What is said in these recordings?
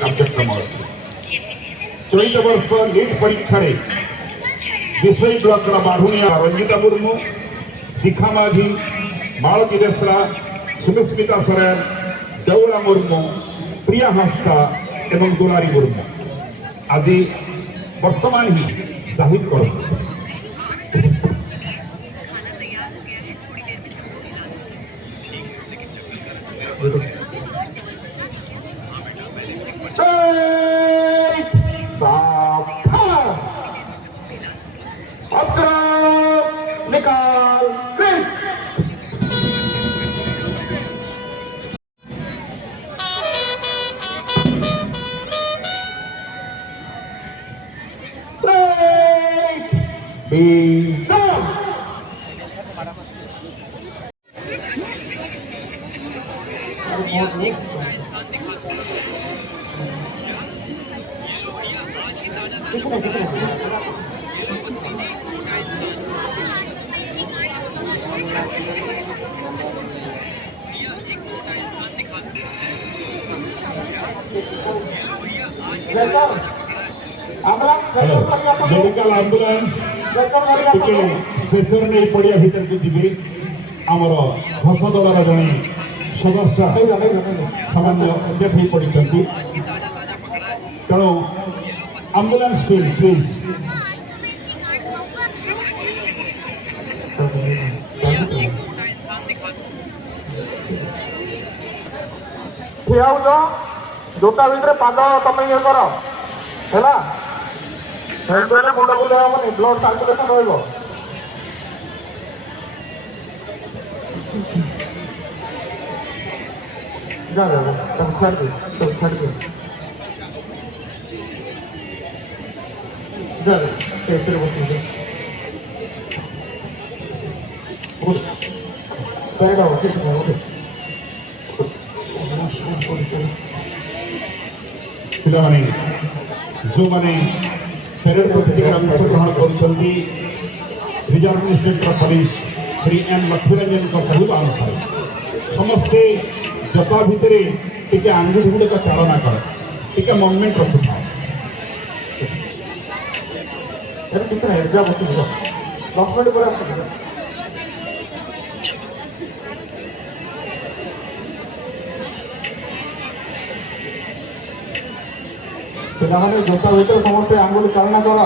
କାର୍ଯ୍ୟକ୍ରମ ଅଛି। ଚଳିତ ବର୍ଷ ନିଟ୍ ପରୀକ୍ଷାରେ ବିଷୟ ବ୍ଲକର ବାଢୁଣିଆ ରଞ୍ଜିତା ମୁର୍ମୁ, ଶିଖା ମାଝୀ, ମାଳତୀ ବେସରା, ସୁମିସ୍ମିତା ସରେନ, ଦେଉଳା ମୁର୍ମୁ, ପ୍ରିୟା ହାଁସଦା ଏବଂ ଦୁଲାରୀ ମୁର୍ମୁ ଆଜି ବର୍ତ୍ତମାନ ହିଁ ଜାହିର କରନ୍ତି। निकाल मेडिकल आंबुलांस शेषर नहीं पड़िया भर को जी आमर घोष दलर जड़े सदस्य सामान्य अपडेट हो पड़ी तेणु आंबुलांस प्लीज ठिया जोटा भितर पाद तुम ये कर मुंड बुले हेनी ब्लड सर्कुलेशन रहा पिलाने जो मैंने पेरेड प्रतियोगिता अंशग्रहण कर reserve inspector police Shri N Lakshmiranjan कहवा अनुसार समस्ते जता भितर टे आंगुठी गुड़िक चालना कर टे मुवमेंट रखु था पिलाने जोता भर समस्त आंगुठी चालना कर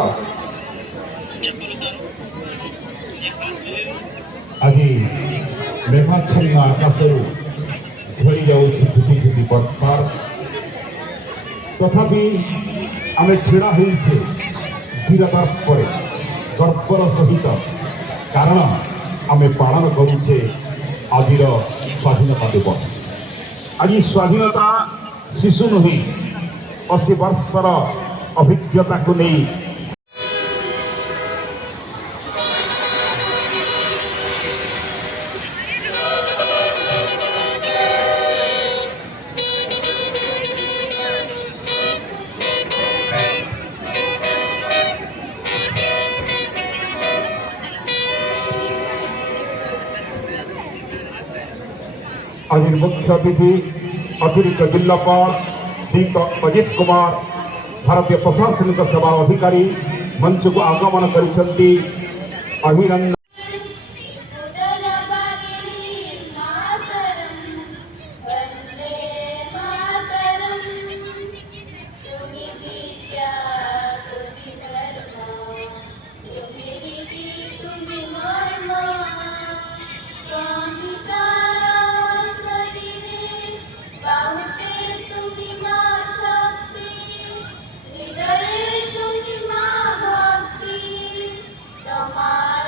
आज मेघाच्छन्न आकाश झरी जाती बर्षार तथापि आम छड़ा होइछे धीरतार पर गर्वर सहित कारण आम पालन करुचे आज स्वाधीनता दिवस। आज स्वाधीनता शिशु नुहे 80 वर्षर अभिज्ञता को नहीं आज मुख्य अतिथि अतिरिक्त जिलापाल श्री अजित कुमार भारतीय प्रशासनिक सेवा अधिकारी मंच को आगमन करिसेंती अभिनंदन। Tomar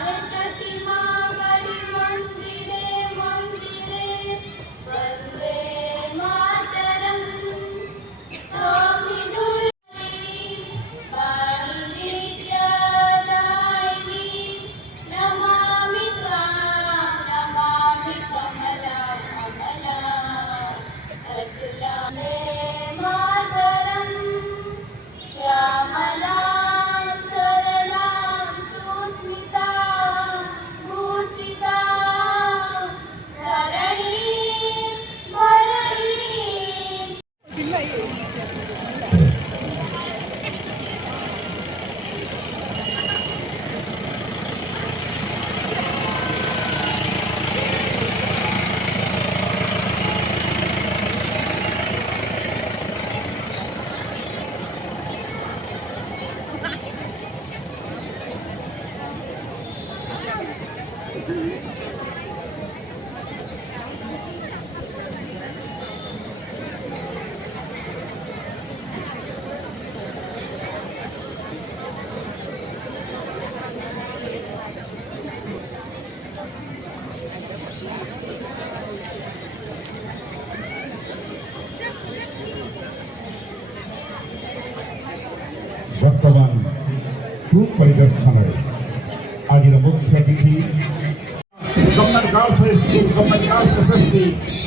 Girls High School, Government Girls SSC,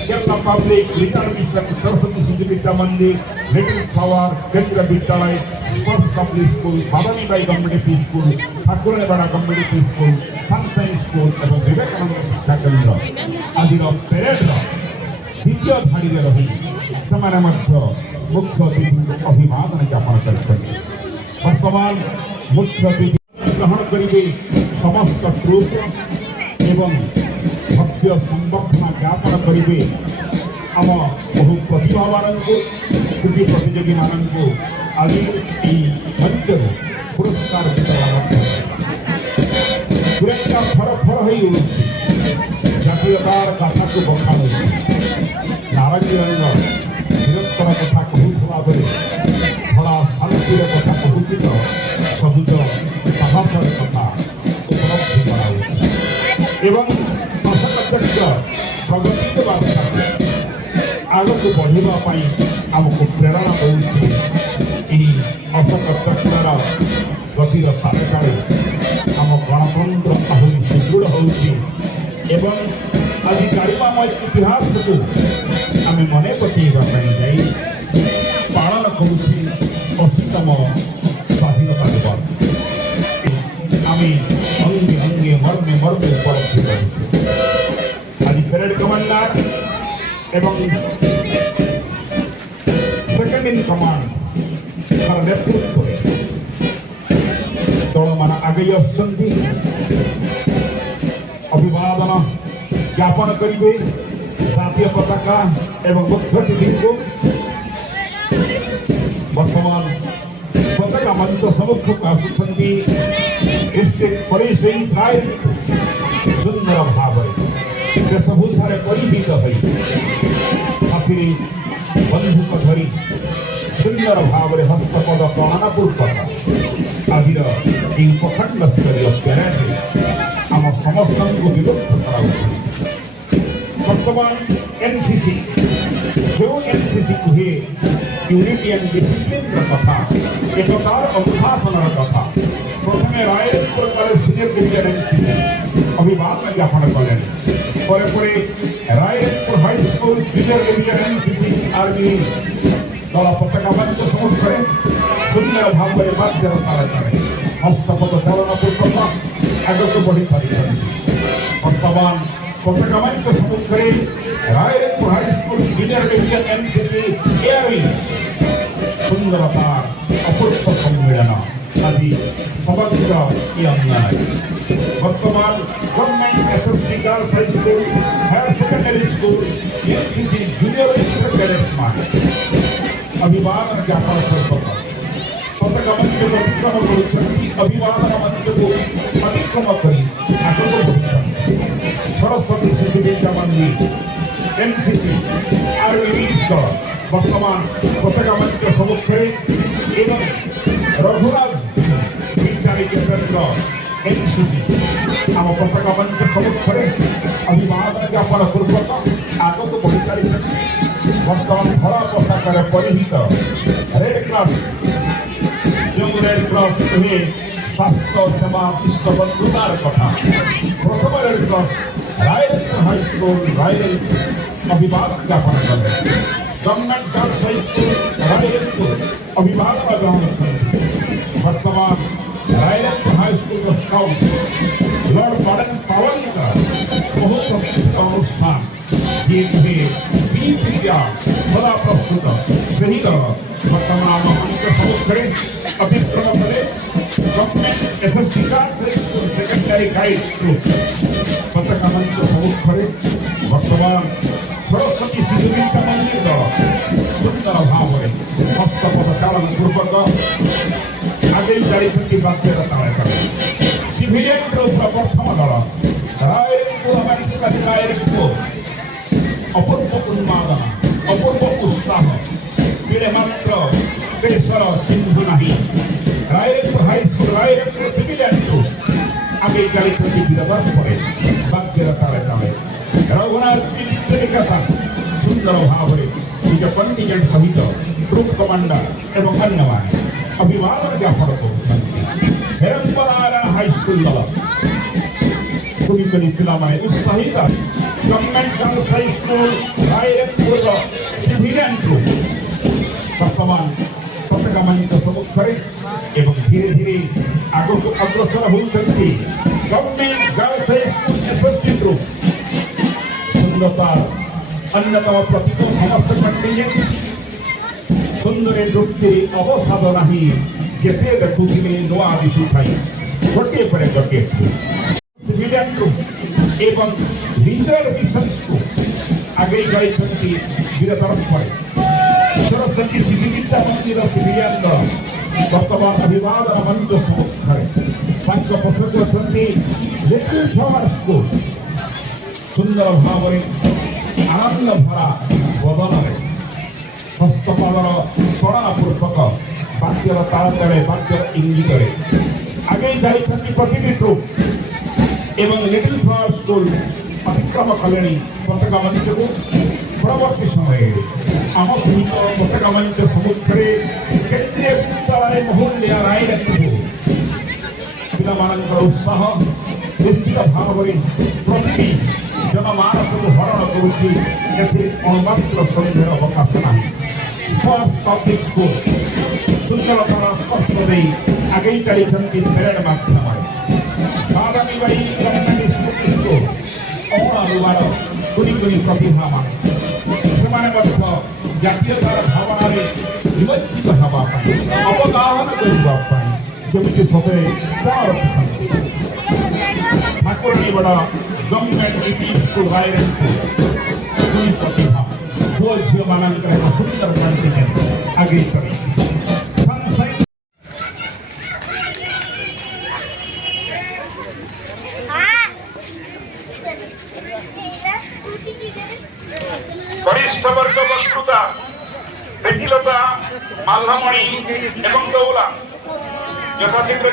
Kerala Public, Reserve District, Saraswati Shri Vidya Mandir, Little Flower, Kendra Vidyalaya, First Public School, Bhavani Bai Government School, Thakurabada Government School, Sunshine School, এবং বিবেকানন্দ শিক্ষা কেন্দ্র আদির প্যারেডর দ্বিতীয় ধাড়িরে রহি ସେମାନେ ମଧ୍ୟ ମୁଖ୍ୟ ଅତିଥିଙ୍କୁ ଅଭିବାଦନ ଜ୍ଞାପନ କରିଛନ୍ତି। ବର୍ତ୍ତମାନ ମୁଖ୍ୟ ଅତିଥି ଗ୍ରହଣ କରିବେ ସମସ୍ତ ଗ୍ରୁପ ଏବଂ ଭବ୍ୟ ସମ୍ବର୍ଦ୍ଧନା ଜ୍ଞାପନ କରିବେ ଆମ ବହୁ ପ୍ରତିଭାମାନଙ୍କୁ କୃତି ପ୍ରତିଯୋଗୀମାନଙ୍କୁ ଆଜି ଏହି ମଞ୍ଚରେ ପୁରସ୍କାର ବିତରଣ ମଧ୍ୟ ପୁରସ୍କାର ଫର ଫର ହୋଇ ଉଠୁଛି। ଜାତୀୟତାର କଥାକୁ ବଖାଣୁଛି। ନାରଙ୍ଗୀ ରଙ୍ଗ ବୀରତ୍ୱର କଥା କହୁଥିବା ବେଳେ ଧଳା ଶାନ୍ତିର କଥା କହୁଛି ତ ସବୁଜ ସାହସର କଥା ଉପଲବ୍ଧି କରାଉଛି ଏବଂ ଅସକଚର୍ଯ୍ୟ ପ୍ରଗତି ଦେବା ଆଗକୁ ବଢ଼ିବା ପାଇଁ ଆମକୁ ପ୍ରେରଣା ଦେଉଛି। ଏହି ଅସକଚର୍ଯ୍ୟର ଗତିର ତାଳେ ତାଳେ ଆମ ଗଣତନ୍ତ୍ର ଆହୁରି ସୁଦୃଢ଼ ହେଉଛି ଏବଂ ଆଜି ଗାରିମାମୟ ଇତିହାସକୁ ଆମେ ମନେ ପକାଇବା ପାଇଁ ଯାଇ ପାଳନ କରୁଛି 80ତମ ସ୍ୱାଧୀନତା ଦିବସ। ଆମେ ଅଙ୍ଗେ ଅଙ୍ଗେ ମର୍ମେ ମର୍ମେ ଉପଲବ୍ଧି କରୁଛୁ। ଆଜି ପ୍ୟାରେଡ୍ କମାଣ୍ଡର ଏବଂ ସେକେଣ୍ଡ ଇନ୍ କମାଣ୍ଡ ତାର ନେତୃତ୍ୱରେ ଦଳମାନ ଆଗେଇ ଆସୁଛନ୍ତି। ଅଭିବାଦନ ଜ୍ଞାପନ କରିବେ ଜାତୀୟ ପତାକା ଏବଂ ମୁଖ୍ୟ ଅତିଥିଙ୍କୁ। ବର୍ତ୍ତମାନ ପତାକା ମଞ୍ଚ ସମ୍ମୁଖକୁ ଆସୁଛନ୍ତି ଡିଷ୍ଟ୍ରିକ୍ଟ ପୋଲିସ ଇନଚାର୍ଜ ସୁନ୍ଦର ଭାବରେ ବେଶଭୂଷାରେ ପରିଚିତ ହୋଇ ସାଥିରେ ବନ୍ଧୁକ ଧରି ସୁନ୍ଦର ଭାବରେ ହସ୍ତପଦ ପ୍ରଣାମ ପୂର୍ବକ ଆଜିର ଏହି ଉପଖଣ୍ଡ ସ୍ତରୀୟ ପ୍ୟାରେଡରେ ଆମ ସମସ୍ତଙ୍କୁ ବିଲୁପ୍ତ କରାଉଛି। ବର୍ତ୍ତମାନ ଏନ୍ସିସି ଯେଉଁ ଏନ୍ସିସି କୁହେ ୟୁନିଟି ଆଣ୍ଡ ଡିସିପ୍ଲିନର କଥା, ଏକତାର ଅନୁଶାସନର କଥା। ପ୍ରଥମେ Raipur college senior division NCC ଅଭିବାଦନ ଜ୍ଞାପନ କଲେଣି। ପରେ ପରେ Raipur high school senior division NCC army ଦଳ ପତାକା ମଞ୍ଚ ସମ୍ମୁଖରେ ସୁନ୍ଦର ଭାବରେ ବାଦ୍ୟର ତାଳେ ହସ୍ତପଦ ଚାଳନ ପୂର୍ବକ ଆଗକୁ ବଢ଼ିପାରିଛନ୍ତି। ବର୍ତ୍ତମାନ ପତାକା ମଞ୍ଚ ସମ୍ମୁଖରେ Raipur high school senior division NCC army ସୁନ୍ଦରତା ଅପୂର୍ବ ସମ୍ମିଳନ ଆଜି ସମଗ୍ର ଏ ଅନ୍ୟାୟ। ବର୍ତ୍ତମାନ government SSC girls high school higher secondary school NCC junior କ୍ୟାଡେଟ୍ମାନେ ଅଭିବାଦନ ଜ୍ଞାପନ ପୂର୍ବକ ପତାକା ମଞ୍ଚକୁ ଅତିକ୍ରମ କରୁଛନ୍ତି। ଅଭିବାଦନ ମଞ୍ଚକୁ ଅତିକ୍ରମ କରି ଆଗକୁ ବଢୁଛନ୍ତି। ସରସ୍ୱତୀ ଶିଶୁ ବିଦ୍ୟା ମନ୍ଦିର ଏନ୍ସିସି ଆର୍ମି ଦଳ ବର୍ତ୍ତମାନ ପତାକା ମଞ୍ଚ ସମ୍ମୁଖରେ ଏବଂ ରଘୁନାଥ ବିଦ୍ୟାଳୟ କେନ୍ଦ୍ର ଏନ୍ସିସି ଆମ ପତାକା ମଞ୍ଚ ସମ୍ମୁଖରେ ଅଭିବାଦନ ଜ୍ଞାପନ ପୂର୍ବକ ଆଗକୁ ବଢ଼ିଚାଲିଛନ୍ତି। ବର୍ତ୍ତମାନ ଧଳା ପତାକାରେ ପରିହିତ ରେଡ୍ କ୍ରସ୍, ଯେଉଁ ରେଡ୍ କ୍ରସ୍ କୁହେ ସ୍ୱାସ୍ଥ୍ୟ ସେବା ବିଶ୍ୱ ବନ୍ଧୁତାର କଥା। ପ୍ରଥମ red cross Raipur high school Raipur ଅଭିବାଦନ ଜ୍ଞାପନ କଲେ। ଗଭର୍ଣ୍ଣମେଣ୍ଟ ଗାର୍ଲସ ହାଇସ୍କୁଲ ରାୟପୁର ଅଭିବାଦନ ଗ୍ରହଣ କଲେ। ବର୍ତ୍ତମାନ ରାୟପୁର ହାଇସ୍କୁଲର ସ୍କାଉଟ୍ ଲର୍ଡ ବାର୍ଡେନ ପାୱାରଙ୍କ ବହୁତ অনুষ্ঠান ଯିଏ କୁହେ ବିଦ୍ୟା ସଦା ପ୍ରସ୍ତୁତ ସେହି ଦଳ ବର୍ତ୍ତମାନ ଆମ ମଞ୍ଚ ସମ୍ମୁଖରେ ଅତିକ୍ରମ କଲେ। Government SSC girls high school secondary guide group ପତାକା ମଞ୍ଚ ସମ୍ମୁଖରେ ବର୍ତ୍ତମାନ ସରସ୍ୱତୀ ଶିଶୁ ବିଦ୍ୟା ମନ୍ଦିର ଦଳ ସୁନ୍ଦର ଭାବରେ ହସ୍ତପଦ ଚାଳନ ପୂର୍ବକ ଆଗେଇ ଚାଲିଛନ୍ତି ବାଦ୍ୟର ତାଳେ ତାଳେ। ସିଭିଲିଆନ ଗ୍ରୁପର ପ୍ରଥମ ଦଳ ରାୟପୁର ରାୟପୁର ଅପୂର୍ବ ଉନ୍ମାଦନା ଅପୂର୍ବ ଉତ୍ସାହ ପିଳେ ମାତ୍ର ଦେଶର ସିନ୍ଧୁ ନାହିଁ। Raipur high school Raipur civilian group ଆଗେଇ ଚାଲିଛନ୍ତି ବିରୋଧ ପରେ ବାଦ୍ୟର ତାଳେ ତାଳେ। ରଘୁନାଥ ବିଦ୍ୟାଳୟ ସୁନ୍ଦର ଭାବରେ ନିଜ କଣ୍ଟିଜେଣ୍ଟ ସହିତ ଗ୍ରୁପ କମାଣ୍ଡର ଏବଂ ଅନ୍ୟମାନେ ଅଭିବାଦନ ଜ୍ଞାପନ କରୁଛନ୍ତି। ହେରମ୍ବନାରାୟଣ ହାଇସ୍କୁଲ ଦଳ কুড়িতলি পিলামায় উৎসাহিত government girls high school Raipur civilian group বর্তমান পতাকা মানিত সম্মুখরে এবং ধীরে ধীরে অগ্রসর হচ্ছেন government girls high school SSC group সুন্দরতার অন্যতম প্রতীক সমস্ত কন্টিজেন্ট সুন্দরের রূপটি অবসাদ নাহি যেতে দেখুଥିଲେ ନୂଆ ଦିଶୁଥାଏ ଗୋଟିଏ ପରେ ଗୋଟିଏ ସିଭିଲିଆନ୍ ଗ୍ରୁପ ଏବଂ ରିଜର୍ଭେସନ୍କୁ ଆଗେଇ ଯାଇଛନ୍ତି ବୀର ପରମ୍ପରାରେ ସରସ୍ୱତୀ ଶିଶୁ ବିଦ୍ୟା ମନ୍ଦିର ସିଭିଲିଆନ୍ ଦଳ ବର୍ତ୍ତମାନ ଅଭିବାଦନ ମଞ୍ଚ ସମ୍ମୁଖରେ ତାଙ୍କ ପଛକୁ ଅଛନ୍ତି ଲିଟିଲ୍ ଫ୍ଲାୱାର ସ୍କୁଲ ସୁନ୍ଦର ଭାବରେ ଆନନ୍ଦ ଭରା ବଦନରେ ହସ୍ତପାଦର କଳନାପୂର୍ବକ ବାକ୍ୟର ତାଳତଳେ ବାକ୍ୟର ଇଙ୍ଗିତରେ ଆଗେଇ ଯାଇଛନ୍ତି ପ୍ରତିଟି ଗ୍ରୁପ ଏବଂ ଲିଟିଲ୍ ଫ୍ଲାୱାର ସ୍କୁଲ ଅତିକ୍ରମ କଲେଣି ପତାକା ମଞ୍ଚକୁ ପରବର୍ତ୍ତୀ ସମୟରେ ଆମ ସହିତ ପତାକା ମଞ୍ଚ ସମ୍ମୁଖରେ କେନ୍ଦ୍ରୀୟ ବିଦ୍ୟାଳୟ ମହୁଲ୍ୟା ରାୟ ରଖିବୁ ପିଲାମାନଙ୍କର ଉତ୍ସାହ ନିଶ୍ଚିତ ଭାବରେ ପ୍ରତିଟି ଜନମାନସକୁ ହରଣ କରୁଛି ଏଥିରେ ଅଣମାତ୍ର ସନ୍ଦେହର ଅବକାଶ ନାହିଁ ସୁନ୍ଦରତାର ସ୍ପର୍ଶ ଦେଇ ଆଗେଇ ଚାଲିଛନ୍ତି ପେରେଡ୍ ମାଧ୍ୟମରେ ବାଦାମୀ ବାଇ ଅଣରୁବାର କୁନି କୁନି ପ୍ରତିଭାମାନେ ସେମାନେ ମଧ୍ୟ ଜାତୀୟତାର ଭାବନାରେ ନିମଜ୍ଜିତ ହେବା ପାଇଁ ଅବଗାହନ କରିବା ପାଇଁ ଯେମିତି ସତରେ କ'ଣ ରଖିଥାନ୍ତି ଠାକୁରାଣୀଗଡ଼ ଗଭର୍ଣ୍ଣମେଣ୍ଟ ୟୁପି ସ୍କୁଲ ରାୟରଙ୍ଗପୁର ଦୁଇ ପ୍ରତିଭା ପୁଅ ଝିଅମାନଙ୍କର ଏକ ସୁନ୍ଦର କଣ୍ଟିନେଣ୍ଟ ଆଗେଇ ଚଳି वरिष्ठ वर्ग बस्तुता बेटिलता माल्लामणि एवं दौला यथाशीघ्र